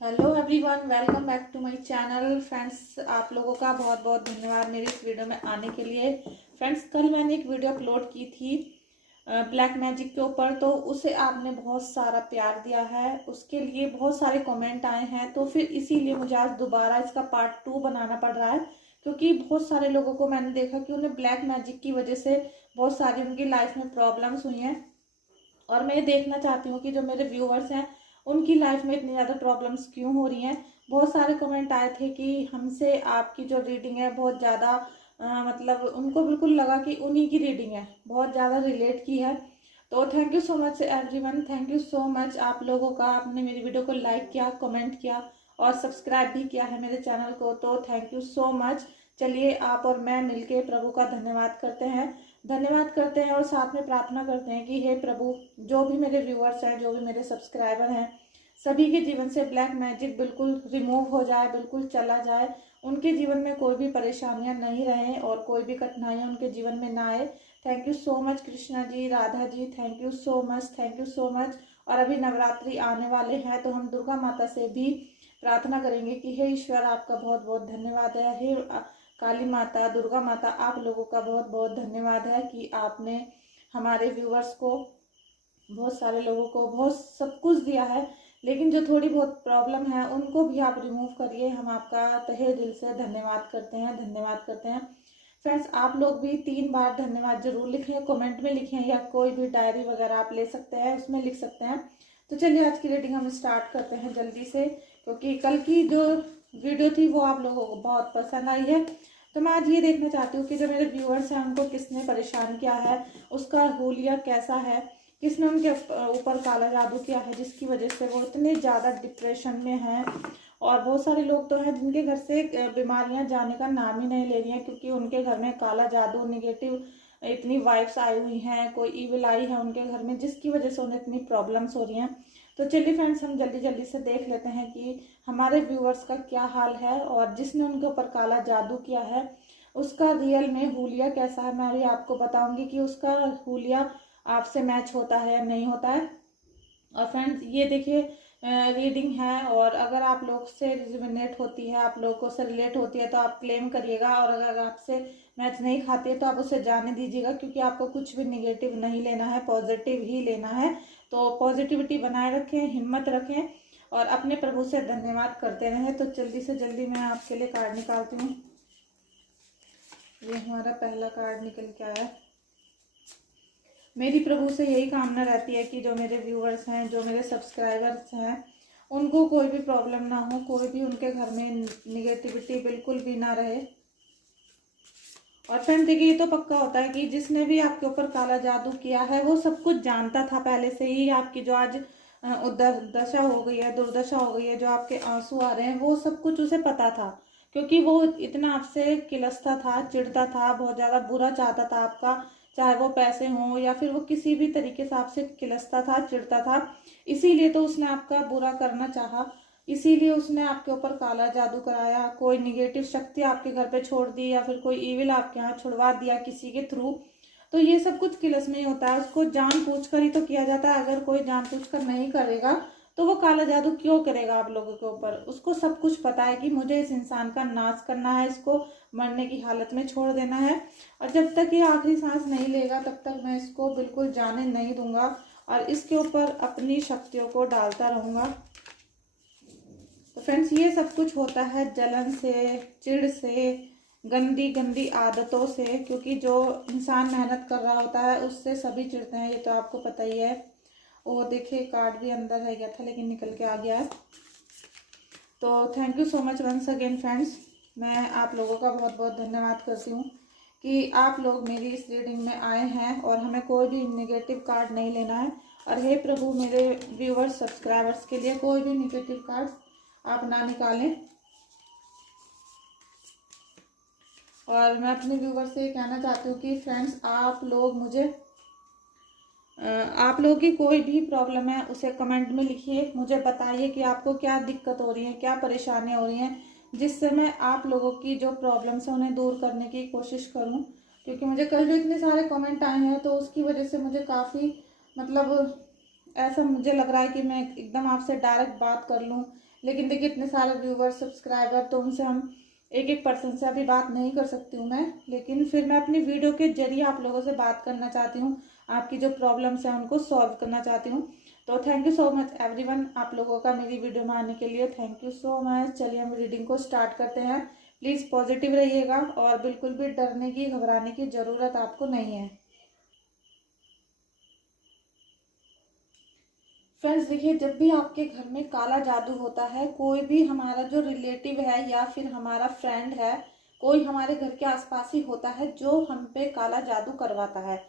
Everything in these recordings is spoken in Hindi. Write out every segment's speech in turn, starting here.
Hello everyone, welcome back to my channel. Friends, आप लोगों का बहुत बहुत धन्यवाद मेरी इस वीडियो में आने के लिए। फ्रेंड्स, कल मैंने एक वीडियो अपलोड की थी ब्लैक मैजिक के ऊपर, तो उसे आपने बहुत सारा प्यार दिया है, उसके लिए बहुत सारे कमेंट आए हैं। तो फिर इसीलिए मुझे आज दोबारा इसका पार्ट 2 बनाना पड़ रहा है, क्योंकि बहुत सारे लोगों को मैंने देखा कि उन्हें ब्लैक मैजिक की वजह से बहुत सारी उनकी लाइफ में प्रॉब्लम्स हुई हैं। और मैं ये देखना चाहती हूँ कि जो मेरे व्यूअर्स हैं उनकी लाइफ में इतनी ज़्यादा प्रॉब्लम्स क्यों हो रही हैं। बहुत सारे कमेंट आए थे कि हमसे आपकी जो रीडिंग है बहुत ज़्यादा मतलब उनको बिल्कुल लगा कि उन्हीं की रीडिंग है, बहुत ज़्यादा रिलेट की है। तो thank you so much everyone, thank you so much आप लोगों का। आपने मेरी वीडियो को लाइक किया, कमेंट किया और सब्सक्राइब भी किया है मेरे चैनल को, तो थैंक यू सो मच। चलिए आप और मैं मिलके प्रभु का धन्यवाद करते हैं, और साथ में प्रार्थना करते हैं कि हे प्रभु, जो भी मेरे व्यूअर्स हैं, जो भी मेरे सब्सक्राइबर हैं, सभी के जीवन से ब्लैक मैजिक बिल्कुल रिमूव हो जाए, बिल्कुल चला जाए। उनके जीवन में कोई भी परेशानियां नहीं रहे और कोई भी कठिनाइयां उनके जीवन में ना आए। Thank you so much Krishna ji, Radha ji, thank you so much, thank you so much. और अभी नवरात्रि आने वाले हैं, तो हम दुर्गा माता से भी प्रार्थना करेंगे कि हे ईश्वर, आपका बहुत बहुत धन्यवाद है। हे काली माता, दुर्गा माता, आप लोगों का बहुत बहुत धन्यवाद है कि आपने हमारे व्यूअर्स को, बहुत सारे लोगों को बहुत सब कुछ दिया है, लेकिन जो थोड़ी बहुत प्रॉब्लम है उनको भी आप रिमूव करिए। हम आपका तहे दिल से धन्यवाद करते हैं, धन्यवाद करते हैं। फ्रेंड्स, आप लोग भी 3 बार धन्यवाद जरूर लिखें, कमेंट में लिखें, या कोई भी डायरी वगैरह आप ले सकते हैं, उसमें लिख सकते हैं। तो चलिए आज की रीडिंग हम स्टार्ट करते हैं जल्दी से, क्योंकि कल की जो वीडियो थी वो आप लोगों को बहुत पसंद आई है। तो मैं आज ये देखना चाहती हूँ कि जो मेरे व्यूअर्स हैं उनको किसने परेशान किया है, उसका हुलिया कैसा है, किसने उनके ऊपर काला जादू किया है जिसकी वजह से वो इतने ज़्यादा डिप्रेशन में हैं। और बहुत सारे लोग तो हैं जिनके घर से बीमारियां जाने का नाम ही नहीं ले रही हैं, क्योंकि उनके घर में काला जादू, निगेटिव इतनी वाइब्स आई हुई हैं, कोई ईविल आई है उनके घर में, जिसकी वजह से उन्हें इतनी प्रॉब्लम्स हो रही हैं। तो चलिए फ्रेंड्स, हम जल्दी जल्दी से देख लेते हैं कि हमारे व्यूअर्स का क्या हाल है, और जिसने उनके ऊपर काला जादू किया है उसका रियल में हुलिया कैसा है। मैं भी आपको बताऊंगी कि उसका हुलिया आपसे मैच होता है या नहीं होता है। और फ्रेंड्स, ये देखिए रीडिंग है, और अगर आप लोग से रिजोनेट होती है, आप लोगों से रिलेट होती है, तो आप क्लेम करिएगा, और अगर आपसे मैच नहीं खाती है तो आप उसे जाने दीजिएगा, क्योंकि आपको कुछ भी निगेटिव नहीं लेना है, पॉजिटिव ही लेना है। तो पॉजिटिविटी बनाए रखें, हिम्मत रखें और अपने प्रभु से धन्यवाद करते रहें। तो जल्दी से जल्दी मैं आपके लिए कार्ड निकालती हूँ। ये हमारा पहला कार्ड निकल के आया। मेरी प्रभु से यही कामना रहती है कि जो मेरे व्यूअर्स हैं, जो मेरे सब्सक्राइबर्स हैं, उनको कोई भी प्रॉब्लम ना हो, कोई भी उनके घर में निगेटिविटी बिल्कुल भी ना रहे। और फ्रेंड देखिए, ये तो पक्का होता है कि जिसने भी आपके ऊपर काला जादू किया है वो सब कुछ जानता था पहले से ही। आपकी जो आज दशा हो गई है, दुर्दशा हो गई है, जो आपके आंसू आ रहे हैं, वो सब कुछ उसे पता था, क्योंकि वो इतना आपसे किलसता था, चिढ़ता था, बहुत ज़्यादा बुरा चाहता था आपका, चाहे वो पैसे हों या फिर वो किसी भी तरीके से आपसे किलसता था, चिढ़ता था। इसीलिए तो उसने आपका बुरा करना चाहा, इसीलिए उसने आपके ऊपर काला जादू कराया, कोई निगेटिव शक्ति आपके घर पे छोड़ दी, या फिर कोई ईविल आपके यहाँ छुड़वा दिया किसी के थ्रू। तो ये सब कुछ किलस में ही होता है, उसको जान पूछ कर ही तो किया जाता है। अगर कोई जान पूछ कर नहीं करेगा तो वो काला जादू क्यों करेगा आप लोगों के ऊपर। उसको सब कुछ पता है कि मुझे इस इंसान का नाश करना है, इसको मरने की हालत में छोड़ देना है, और जब तक ये आखिरी सांस नहीं लेगा तब तक मैं इसको बिल्कुल जाने नहीं दूंगा, और इसके ऊपर अपनी शक्तियों को डालता रहूंगा। तो फ्रेंड्स, ये सब कुछ होता है जलन से, चिढ़ से, गंदी गंदी आदतों से, क्योंकि जो इंसान मेहनत कर रहा होता है उससे सभी चिढ़ते हैं, ये तो आपको पता ही है। और देखिए, कार्ड भी अंदर रह गया था लेकिन निकल के आ गया है। तो thank you so much once again friends, मैं आप लोगों का बहुत बहुत धन्यवाद करती हूँ कि आप लोग मेरी इस रीडिंग में आए हैं, और हमें कोई भी नेगेटिव कार्ड नहीं लेना है। और हे प्रभु, मेरे व्यूवर्स, सब्सक्राइबर्स के लिए कोई भी नेगेटिव कार्ड आप ना निकालें। और मैं अपने व्यूवर से कहना चाहती हूँ कि फ्रेंड्स, आप लोगों की कोई भी प्रॉब्लम है उसे कमेंट में लिखिए, मुझे बताइए कि आपको क्या दिक्कत हो रही है, क्या परेशानियाँ हो रही हैं, जिससे मैं आप लोगों की जो प्रॉब्लम्स हैं उन्हें दूर करने की कोशिश करूँ। क्योंकि मुझे कल जो इतने सारे कमेंट आए हैं, तो उसकी वजह से मुझे काफ़ी मतलब ऐसा मुझे लग रहा है कि मैं एकदम आपसे डायरेक्ट बात कर लूँ, लेकिन देखिए इतने सारे व्यूवर सब्सक्राइबर, तो उनसे हम एक एक पर्सन से अभी बात नहीं कर सकती हूँ मैं, लेकिन फिर मैं अपनी वीडियो के जरिए आप लोगों से बात करना चाहती हूँ, आपकी जो प्रॉब्लम्स हैं उनको सॉल्व करना चाहती हूँ। तो thank you so much everyone, आप लोगों का मेरी वीडियो में आने के लिए थैंक यू सो मच। चलिए हम रीडिंग को स्टार्ट करते हैं। प्लीज़ पॉजिटिव रहिएगा और बिल्कुल भी डरने की घबराने की ज़रूरत आपको नहीं है। फ्रेंड्स देखिए, जब भी आपके घर में काला जादू होता है, कोई भी हमारा जो रिलेटिव है या फिर हमारा फ्रेंड है, कोई हमारे घर के आसपास ही होता है जो हम पे काला जादू करवाता है।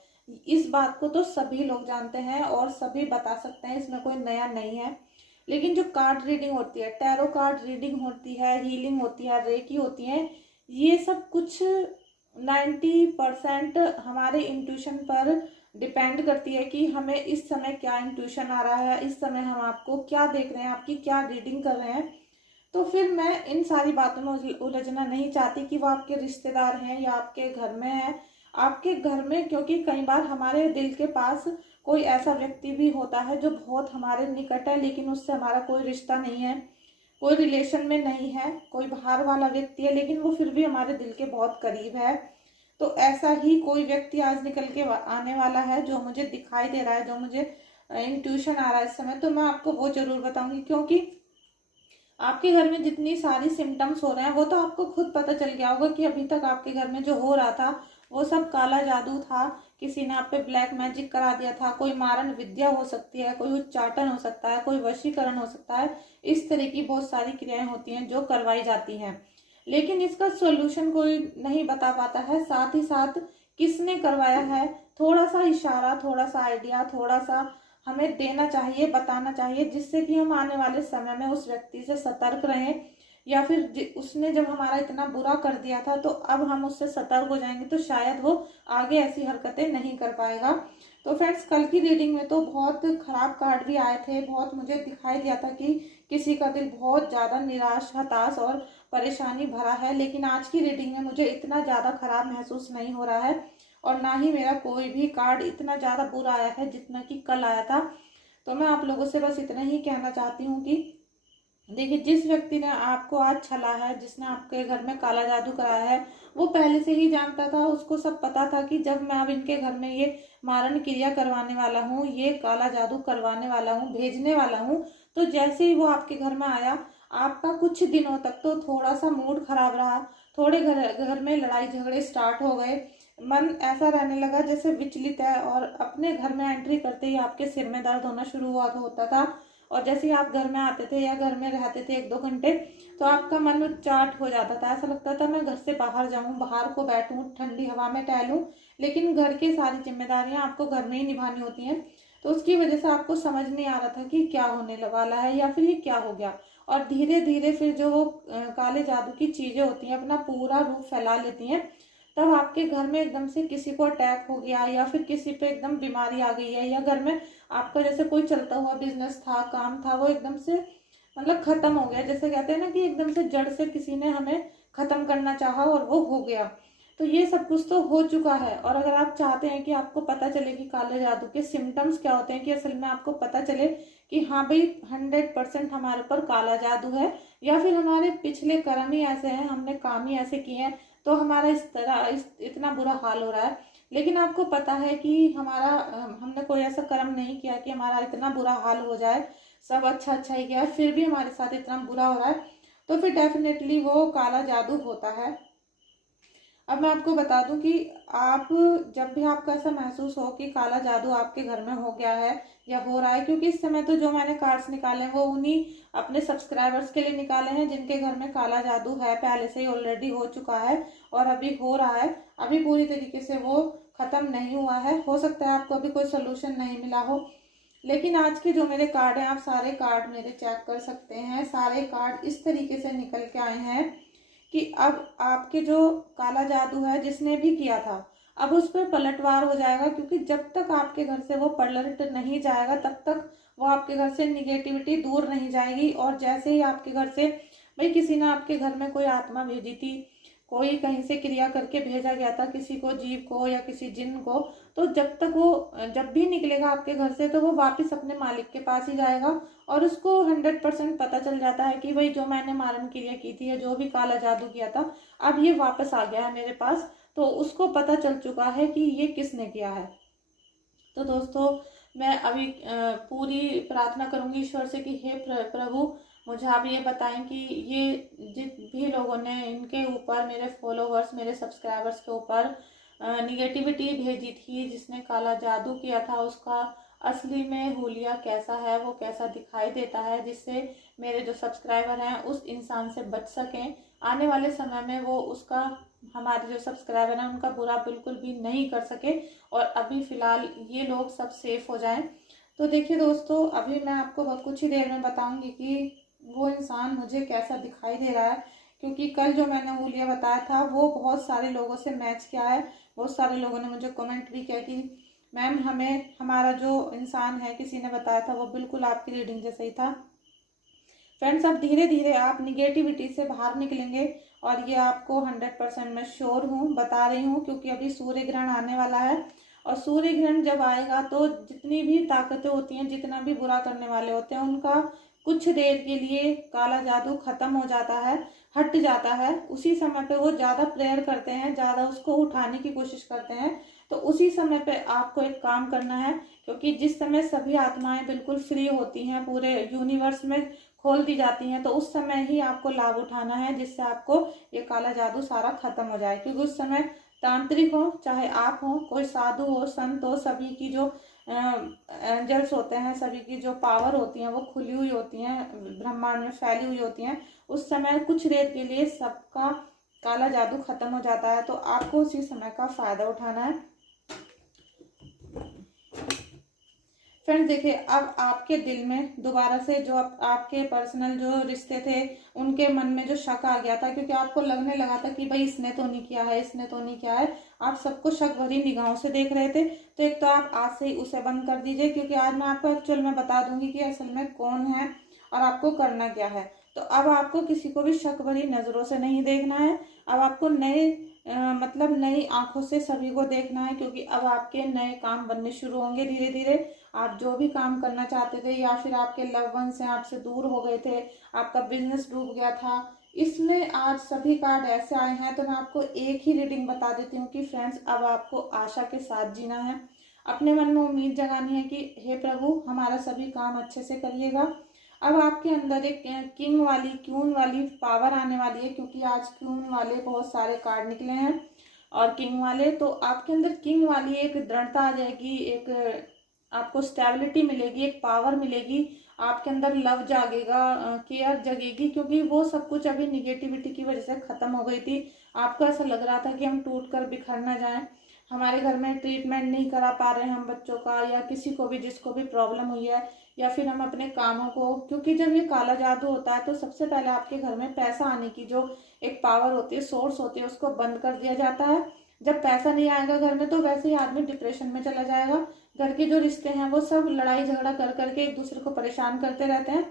इस बात को तो सभी लोग जानते हैं और सभी बता सकते हैं, इसमें कोई नया नहीं है। लेकिन जो कार्ड रीडिंग होती है, टैरो कार्ड रीडिंग होती है, हीलिंग होती है, रेकी होती है, ये सब कुछ 90% हमारे इंट्यूशन पर डिपेंड करती है कि हमें इस समय क्या इंट्यूशन आ रहा है, इस समय हम आपको क्या देख रहे हैं, आपकी क्या रीडिंग कर रहे हैं। तो फिर मैं इन सारी बातों में उलझना नहीं चाहती कि वो आपके रिश्तेदार हैं या आपके घर में है। आपके घर में, क्योंकि कई बार हमारे दिल के पास कोई ऐसा व्यक्ति भी होता है जो बहुत हमारे निकट है, लेकिन उससे हमारा कोई रिश्ता नहीं है, कोई रिलेशन में नहीं है, कोई बाहर वाला व्यक्ति है, लेकिन वो फिर भी हमारे दिल के बहुत करीब है। तो ऐसा ही कोई व्यक्ति आज निकल के आने वाला है जो मुझे दिखाई दे रहा है, जो मुझे इंट्यूशन आ रहा है इस समय। तो मैं आपको वो जरूर बताऊंगी, क्योंकि आपके घर में जितनी सारी सिम्टम्स हो रहे हैं वो तो आपको खुद पता चल गया होगा कि अभी तक आपके घर में जो हो रहा था वो सब काला जादू था। किसी ने आप पे ब्लैक मैजिक करा दिया था, कोई मारण विद्या हो सकती है, कोई उच्चाटन हो सकता है, कोई वशीकरण हो सकता है। इस तरह की बहुत सारी क्रियाएं होती हैं जो करवाई जाती हैं, लेकिन इसका सॉल्यूशन कोई नहीं बता पाता है। साथ ही साथ किसने करवाया है, थोड़ा सा इशारा, थोड़ा सा आइडिया, थोड़ा सा हमें देना चाहिए, बताना चाहिए, जिससे कि हम आने वाले समय में उस व्यक्ति से सतर्क रहें, या फिर उसने जब हमारा इतना बुरा कर दिया था तो अब हम उससे सतर्क हो जाएंगे तो शायद वो आगे ऐसी हरकतें नहीं कर पाएगा। तो फ्रेंड्स, कल की रीडिंग में तो बहुत खराब कार्ड भी आए थे, बहुत मुझे दिखाई दिया था कि किसी का दिल बहुत ज़्यादा निराश, हताश और परेशानी भरा है। लेकिन आज की रीडिंग में मुझे इतना ज़्यादा खराब महसूस नहीं हो रहा है, और ना ही मेरा कोई भी कार्ड इतना ज़्यादा बुरा आया है जितना कि कल आया था। तो मैं आप लोगों से बस इतना ही कहना चाहती हूँ कि देखिए, जिस व्यक्ति ने आपको आज छला है, जिसने आपके घर में काला जादू कराया है, वो पहले से ही जानता था, उसको सब पता था कि जब मैं अब इनके घर में ये मारण क्रिया करवाने वाला हूँ, ये काला जादू करवाने वाला हूँ, भेजने वाला हूँ, तो जैसे ही वो आपके घर में आया, आपका कुछ दिनों तक तो थोड़ा सा मूड खराब रहा, थोड़े घर घर में लड़ाई झगड़े स्टार्ट हो गए, मन ऐसा रहने लगा जैसे विचलित है, और अपने घर में एंट्री करते ही आपके सिर में दर्द होना शुरू हुआ होता था। और जैसे ही आप घर में आते थे या घर में रहते थे 1-2 घंटे, तो आपका मन उच्चाट हो जाता था, ऐसा लगता था मैं घर से बाहर जाऊं, बाहर को बैठूं, ठंडी हवा में टहलूं, लेकिन घर की सारी जिम्मेदारियां आपको घर में ही निभानी होती हैं। तो उसकी वजह से आपको समझ नहीं आ रहा था कि क्या होने वाला है या फिर ये क्या हो गया। और धीरे धीरे फिर जो वो काले जादू की चीजें होती हैं अपना पूरा रूप फैला लेती हैं। तब आपके घर में एकदम से किसी को अटैक हो गया, या फिर किसी पे एकदम बीमारी आ गई है, या घर में आपका जैसे कोई चलता हुआ बिजनेस था, काम था, वो एकदम से मतलब खत्म हो गया। जैसे कहते हैं ना कि एकदम से जड़ से किसी ने हमें खत्म करना चाहा और वो हो गया। तो ये सब कुछ तो हो चुका है। और अगर आप चाहते हैं कि आपको पता चले कि काले जादू के सिम्टम्स क्या होते हैं, कि असल में आपको पता चले कि हाँ भाई 100% हमारे ऊपर काला जादू है, या फिर हमारे पिछले कर्म ही ऐसे हैं, हमने काम ही ऐसे किए हैं, तो हमारा इतना बुरा हाल हो रहा है। लेकिन आपको पता है कि हमने कोई ऐसा कर्म नहीं किया कि हमारा इतना बुरा हाल हो जाए, सब अच्छा अच्छा ही किया है, फिर भी हमारे साथ इतना बुरा हो रहा है, तो फिर डेफिनेटली वो काला जादू होता है। अब मैं आपको बता दूं कि आप जब भी आपको ऐसा महसूस हो कि काला जादू आपके घर में हो गया है या हो रहा है, क्योंकि इस समय तो जो मैंने कार्ड्स निकाले हैं वो उन्हीं अपने सब्सक्राइबर्स के लिए निकाले हैं जिनके घर में काला जादू है, पहले से ही ऑलरेडी हो चुका है और अभी हो रहा है, अभी पूरी तरीके से वो खत्म नहीं हुआ है। हो सकता है आपको अभी कोई सोल्यूशन नहीं मिला हो, लेकिन आज के जो मेरे कार्ड हैं, आप सारे कार्ड मेरे चेक कर सकते हैं, सारे कार्ड इस तरीके से निकल के आए हैं कि अब आपके जो काला जादू है जिसने भी किया था, अब उस पर पलटवार हो जाएगा, क्योंकि जब तक आपके घर से वो पलट नहीं जाएगा तब तक वो आपके घर से निगेटिविटी दूर नहीं जाएगी। और जैसे ही आपके घर से, भाई किसी ने आपके घर में कोई आत्मा भेजी थी, कोई कहीं से क्रिया करके भेजा गया था किसी को, जीव को या किसी जिन को, तो जब तक वो जब भी निकलेगा आपके घर से तो वो वापस अपने मालिक के पास ही जाएगा और उसको 100% पता चल जाता है कि भाई जो मैंने मारण क्रिया की थी या जो भी काला जादू किया था अब ये वापस आ गया है मेरे पास। तो उसको पता चल चुका है कि ये किसने किया है। तो दोस्तों मैं अभी पूरी प्रार्थना करूंगी ईश्वर से कि हे प्रभु मुझे आप ये बताएं कि ये जिन भी लोगों ने इनके ऊपर, मेरे फॉलोवर्स, मेरे सब्सक्राइबर्स के ऊपर निगेटिविटी भेजी थी, जिसने काला जादू किया था, उसका असली में हुलिया कैसा है, वो कैसा दिखाई देता है, जिससे मेरे जो सब्सक्राइबर हैं उस इंसान से बच सकें। आने वाले समय में वो उसका, हमारे जो सब्सक्राइबर हैं उनका बुरा बिल्कुल भी नहीं कर सके और अभी फ़िलहाल ये लोग सब सेफ हो जाएं। तो देखिए दोस्तों, अभी मैं आपको बहुत कुछ ही देर में बताऊंगी कि वो इंसान मुझे कैसा दिखाई दे रहा है, क्योंकि कल जो मैंने हुलिया बताया था वो बहुत सारे लोगों से मैच किया है। बहुत सारे लोगों ने मुझे कमेंट भी किया कि मैम हमें हमारा जो इंसान है किसी ने बताया था वो बिल्कुल आपकी रीडिंग जैसा ही था। फ्रेंड्स, अब धीरे धीरे आप निगेटिविटी से बाहर निकलेंगे और ये आपको 100% मैं श्योर हूँ, बता रही हूँ, क्योंकि अभी सूर्य ग्रहण आने वाला है और सूर्य ग्रहण जब आएगा तो जितनी भी ताकतें होती हैं, जितना भी बुरा करने वाले होते हैं, उनका कुछ देर के लिए काला जादू खत्म हो जाता है, हट जाता है। उसी समय पे वो ज़्यादा प्रेयर करते हैं, ज़्यादा उसको उठाने की कोशिश करते हैं। तो उसी समय पे आपको एक काम करना है, क्योंकि जिस समय सभी आत्माएं बिल्कुल फ्री होती हैं, पूरे यूनिवर्स में खोल दी जाती हैं, तो उस समय ही आपको लाभ उठाना है, जिससे आपको ये काला जादू सारा खत्म हो जाए। क्योंकि उस समय तांत्रिक हो, चाहे आप हो, कोई साधु हो, संत हो, सभी की जो एंजल्स होते हैं, सभी की जो पावर होती हैं वो खुली हुई होती हैं, ब्रह्मांड में फैली हुई होती हैं। उस समय कुछ देर के लिए सबका काला जादू खत्म हो जाता है, तो आपको उसी समय का फायदा उठाना है। फ्रेंड्स देखिए, अब आपके दिल में दोबारा से जो आपके पर्सनल जो रिश्ते थे उनके मन में जो शक आ गया था, क्योंकि आपको लगने लगा था कि भाई इसने तो नहीं किया है, इसने तो नहीं किया है, आप सबको शक भरी निगाहों से देख रहे थे। तो एक तो आप आज से ही उसे बंद कर दीजिए, क्योंकि आज मैं आपको एक्चुअल में बता दूंगी कि असल में कौन है और आपको करना क्या है। तो अब आपको किसी को भी शक भरी नजरों से नहीं देखना है। अब आपको नए मतलब नई आंखों से सभी को देखना है, क्योंकि अब आपके नए काम बनने शुरू होंगे धीरे धीरे। आप जो भी काम करना चाहते थे, या फिर आपके लव वंस हैं आपसे दूर हो गए थे, आपका बिजनेस डूब गया था, इसमें आज सभी कार्ड ऐसे आए हैं। तो मैं आपको एक ही रीडिंग बता देती हूँ कि फ्रेंड्स, अब आपको आशा के साथ जीना है, अपने मन में उम्मीद जगानी है कि हे प्रभु हमारा सभी काम अच्छे से करिएगा। अब आपके अंदर एक किंग वाली, क्यून वाली पावर आने वाली है, क्योंकि आज क्यून वाले बहुत सारे कार्ड निकले हैं और किंग वाले। तो आपके अंदर किंग वाली एक दृढ़ता आ जाएगी, एक आपको स्टेबिलिटी मिलेगी, एक पावर मिलेगी, आपके अंदर लव जागेगा, केयर जगेगी, क्योंकि वो सब कुछ अभी निगेटिविटी की वजह से खत्म हो गई थी। आपको ऐसा लग रहा था कि हम टूट कर बिखर न जाएं, हमारे घर में ट्रीटमेंट नहीं करा पा रहे हैं हम बच्चों का, या किसी को भी जिसको भी प्रॉब्लम हुई है, या फिर हम अपने कामों को, क्योंकि जब ये काला जादू होता है तो सबसे पहले आपके घर में पैसा आने की जो एक पावर होती है, सोर्स होती है, उसको बंद कर दिया जाता है। जब पैसा नहीं आएगा घर में तो वैसे ही आदमी डिप्रेशन में चला जाएगा। घर के जो रिश्ते हैं वो सब लड़ाई झगड़ा कर करके एक दूसरे को परेशान करते रहते हैं।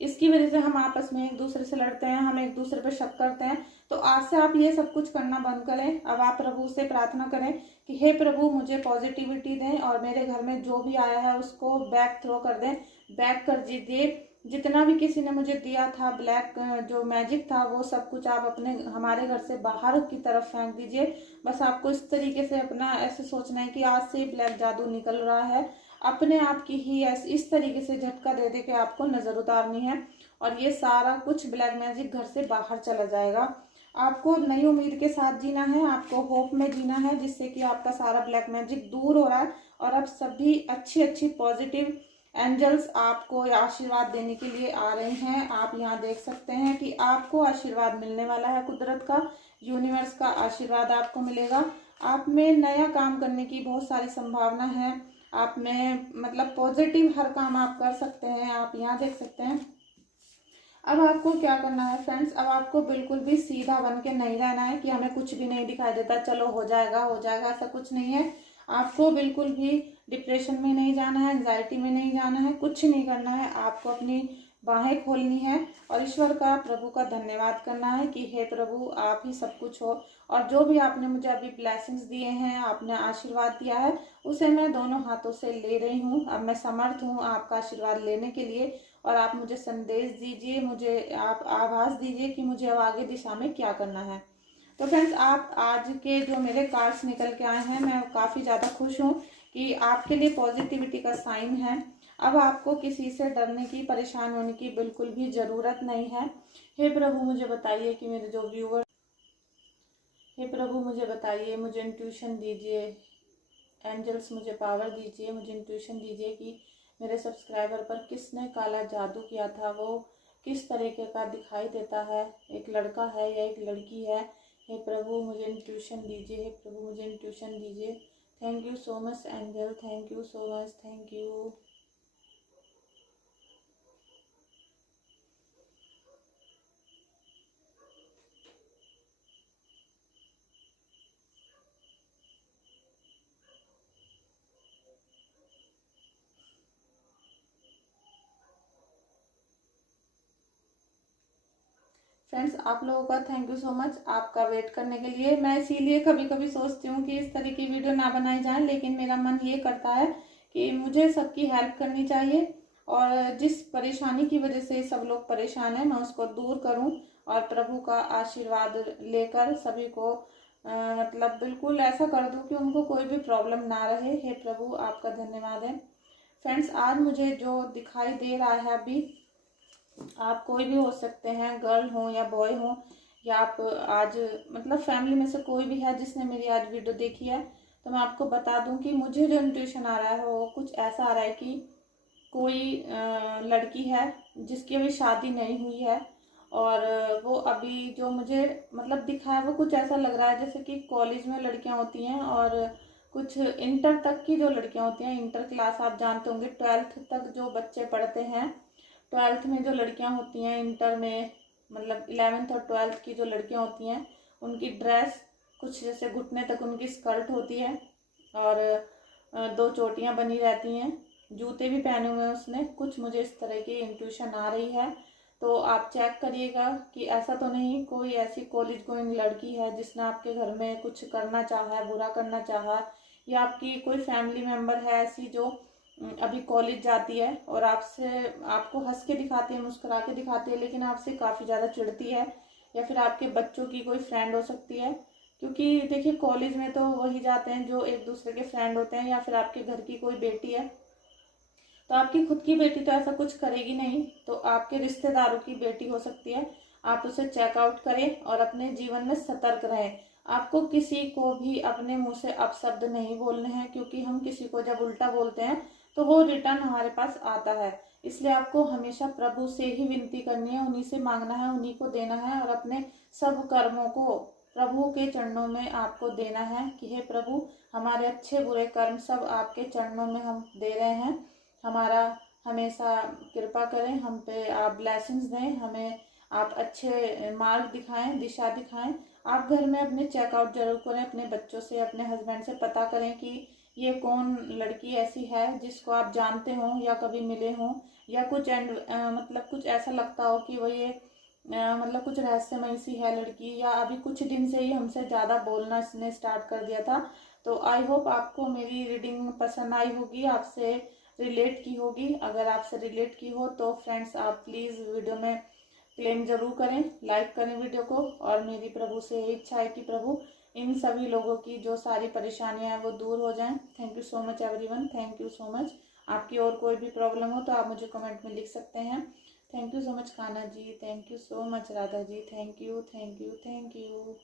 इसकी वजह से हम आपस में एक दूसरे से लड़ते हैं, हम एक दूसरे पर शक करते हैं। तो आज से आप ये सब कुछ करना बंद करें। अब आप प्रभु से प्रार्थना करें कि हे प्रभु मुझे पॉजिटिविटी दें और मेरे घर में जो भी आया है उसको बैक थ्रो कर दें, बैक कर दीजिए। जितना भी किसी ने मुझे दिया था ब्लैक जो मैजिक था वो सब कुछ आप अपने हमारे घर से बाहर की तरफ फेंक दीजिए। बस आपको इस तरीके से अपना ऐसे सोचना है कि आज से ब्लैक जादू निकल रहा है, अपने आप की ही इस तरीके से झटका दे दे के आपको नजर उतारनी है और ये सारा कुछ ब्लैक मैजिक घर से बाहर चला जाएगा। आपको नई उम्मीद के साथ जीना है, आपको होप में जीना है, जिससे कि आपका सारा ब्लैक मैजिक दूर हो रहा है और अब सभी अच्छी अच्छी पॉजिटिव एंजल्स आपको आशीर्वाद देने के लिए आ रहे हैं। आप यहाँ देख सकते हैं कि आपको आशीर्वाद मिलने वाला है, कुदरत का, यूनिवर्स का आशीर्वाद आपको मिलेगा। आप में नया काम करने की बहुत सारी संभावना है, आप में मतलब पॉजिटिव हर काम आप कर सकते हैं। आप यहाँ देख सकते हैं। अब आपको क्या करना है फ्रेंड्स, अब आपको बिल्कुल भी सीधा बन के नहीं रहना है कि हमें कुछ भी नहीं दिखाई देता, चलो हो जाएगा हो जाएगा, ऐसा कुछ नहीं है। आपको बिल्कुल भी डिप्रेशन में नहीं जाना है, एंजाइटी में नहीं जाना है, कुछ नहीं करना है। आपको अपनी बाहें खोलनी है और ईश्वर का, प्रभु का धन्यवाद करना है कि हे प्रभु आप ही सब कुछ हो। और जो भी आपने मुझे अभी ब्लेसिंग्स दिए हैं, आपने आशीर्वाद दिया है, उसे मैं दोनों हाथों से ले रही हूँ। अब मैं समर्थ हूँ आपका आशीर्वाद लेने के लिए। और आप मुझे संदेश दीजिए, मुझे आप आभास दीजिए कि मुझे अब आगे दिशा में क्या करना है। तो फ्रेंड्स, आप आज के जो मेरे कार्ड्स निकल के आए हैं, मैं काफ़ी ज़्यादा खुश हूँ कि आपके लिए पॉजिटिविटी का साइन है। अब आपको किसी से डरने की, परेशान होने की बिल्कुल भी ज़रूरत नहीं है। हे प्रभु मुझे बताइए कि मेरे जो व्यूअर, हे प्रभु मुझे बताइए, मुझे इंट्यूशन दीजिए, एंजल्स मुझे पावर दीजिए, मुझे इंट्यूशन दीजिए कि मेरे सब्सक्राइबर पर किसने काला जादू किया था, वो किस तरीके का दिखाई देता है, एक लड़का है या एक लड़की है। हे प्रभु मुझे इंट्यूशन दीजिए, हे प्रभु मुझे इंट्यूशन दीजिए। Thank you so much angel, thank you so much, thank you. Friends, आप लोगों का थैंक यू सो मच आपका वेट करने के लिए। मैं इसीलिए कभी कभी सोचती हूँ कि इस तरह की वीडियो ना बनाई जाए, लेकिन मेरा मन ये करता है कि मुझे सबकी हेल्प करनी चाहिए और जिस परेशानी की वजह से सब लोग परेशान हैं, मैं उसको दूर करूँ और प्रभु का आशीर्वाद लेकर सभी को मतलब बिल्कुल ऐसा कर दूँ कि उनको कोई भी प्रॉब्लम ना रहे। हे प्रभु आपका धन्यवाद है। फ्रेंड्स, आज मुझे जो दिखाई दे रहा है अभी, आप कोई भी हो सकते हैं, गर्ल हो या बॉय हो, या आप आज मतलब फैमिली में से कोई भी है जिसने मेरी आज वीडियो देखी है, तो मैं आपको बता दूं कि मुझे जो इंट्यूशन आ रहा है वो कुछ ऐसा आ रहा है कि कोई लड़की है जिसकी अभी शादी नहीं हुई है और वो अभी जो मुझे मतलब दिखा है वो कुछ ऐसा लग रहा है जैसे कि कॉलेज में लड़कियां होती हैं और कुछ इंटर तक की जो लड़कियां होती हैं, इंटर क्लास आप जानते होंगे, 12th तक जो बच्चे पढ़ते हैं, 12th में जो लड़कियां होती हैं, इंटर में मतलब 11th और 12th की जो लड़कियां होती हैं, उनकी ड्रेस कुछ जैसे घुटने तक उनकी स्कर्ट होती है और दो चोटियां बनी रहती हैं, जूते भी पहने हुए हैं उसने, कुछ मुझे इस तरह की इंट्यूशन आ रही है। तो आप चेक करिएगा कि ऐसा तो नहीं कोई ऐसी कॉलेज गोइंग लड़की है जिसने आपके घर में कुछ करना चाहा है, बुरा करना चाहा, या आपकी कोई फैमिली मेम्बर है ऐसी जो अभी कॉलेज जाती है और आपसे, आपको हंस के दिखाती है, मुस्कुरा के दिखाती है, लेकिन आपसे काफ़ी ज़्यादा चिढ़ती है, या फिर आपके बच्चों की कोई फ्रेंड हो सकती है, क्योंकि देखिए कॉलेज में तो वही जाते हैं जो एक दूसरे के फ्रेंड होते हैं, या फिर आपके घर की कोई बेटी है, तो आपकी खुद की बेटी तो ऐसा कुछ करेगी नहीं, तो आपके रिश्तेदारों की बेटी हो सकती है। आप उसे चेकआउट करें और अपने जीवन में सतर्क रहें। आपको किसी को भी अपने मुंह से अपशब्द नहीं बोलने हैं, क्योंकि हम किसी को जब उल्टा बोलते हैं तो वो रिटर्न हमारे पास आता है। इसलिए आपको हमेशा प्रभु से ही विनती करनी है, उन्हीं से मांगना है, उन्हीं को देना है और अपने सब कर्मों को प्रभु के चरणों में आपको देना है कि हे प्रभु, हमारे अच्छे बुरे कर्म सब आपके चरणों में हम दे रहे हैं, हमारा हमेशा कृपा करें, हम पे आप ब्लेसिंग्स दें, हमें आप अच्छे मार्ग दिखाएं, दिशा दिखाएं। आप घर में अपने चेकआउट जरूर करें, अपने बच्चों से, अपने हस्बैंड से पता करें कि ये कौन लड़की ऐसी है जिसको आप जानते हो या कभी मिले हो, या कुछ मतलब कुछ ऐसा लगता हो कि वो ये मतलब कुछ रहस्यमयी सी है लड़की, या अभी कुछ दिन से ही हमसे ज़्यादा बोलना इसने स्टार्ट कर दिया था। तो आई होप आपको मेरी रीडिंग पसंद आई होगी, आपसे रिलेट की होगी। अगर आपसे रिलेट की हो तो फ्रेंड्स आप प्लीज़ वीडियो में क्लेम जरूर करें, लाइक करें वीडियो को, और मेरी प्रभु से यही इच्छा है कि प्रभु इन सभी लोगों की जो सारी परेशानियां हैं वो दूर हो जाएं। Thank you so much everyone, thank you so much. आपकी और कोई भी प्रॉब्लम हो तो आप मुझे कमेंट में लिख सकते हैं। Thank you so much Kanha ji, thank you so much Radha ji, thank you, thank you, thank you.